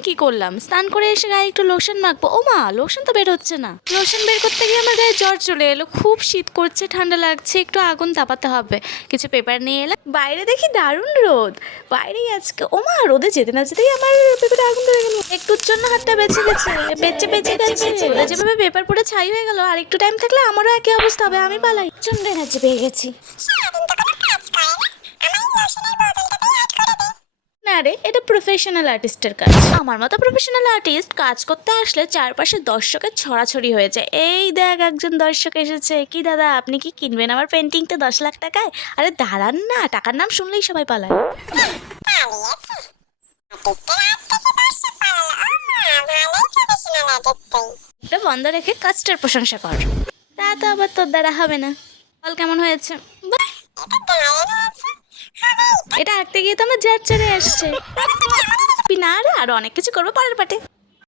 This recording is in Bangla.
আমি কি করলাম, স্নান করে এসে গায়ে একটু লোশন মাখবো। ও মা, লোশন তো বের হচ্ছে না। লোশন বের করতে গিয়ে আমার গায়ে জ্বর চলে এলো। খুব শীত করছে, ঠান্ডা লাগছে, একটু আগুন তাপাতে হবে। কিছু পেপার নিয়ে এলাম। বাইরে দেখি দারুণ রোদ, বাইরেই আজকে। ও মা, রোদে যেতে না যেতেই আমার পেপারে আগুন ধরে গেল। একটুর জন্য হাতটা বেঁচে গেছে, বেঁচে গেছে। রোদে যেভাবে পেপার পরে ছাই হয়ে গেল, আর একটু টাইম থাকলে আমারও একই অবস্থা হবে। আমি পালাই, প্রচন্ড এনার্জি পেয়ে গেছি। না রে, এটা প্রফেশনাল আর্টিস্টের কাজ। আমার মতো প্রফেশনাল আর্টিস্ট কাজ করতে আসলে চারপাশে দর্শকের ছড়াছড়ি হয়ে যায়। এই দেখ, একজন দর্শক এসেছে। কি দাদা, আপনি কি কিনবেন আমার পেন্টিংটা 10 লাখ টাকায়? আরে দাঁড়ান না, টাকার নাম শুনলেই সবাই পালায়। এটা বন্ধ রেখে কাজটার প্রশংসা কর। তা তো আবার তোর দ্বারা হবে না। বল কেমন হয়েছে? বাহ, এটা আঁকতে গিয়ে তো আমার জার চড়ে আসছে। না রে, আরো অনেক কিছু করবো পরের পাটে।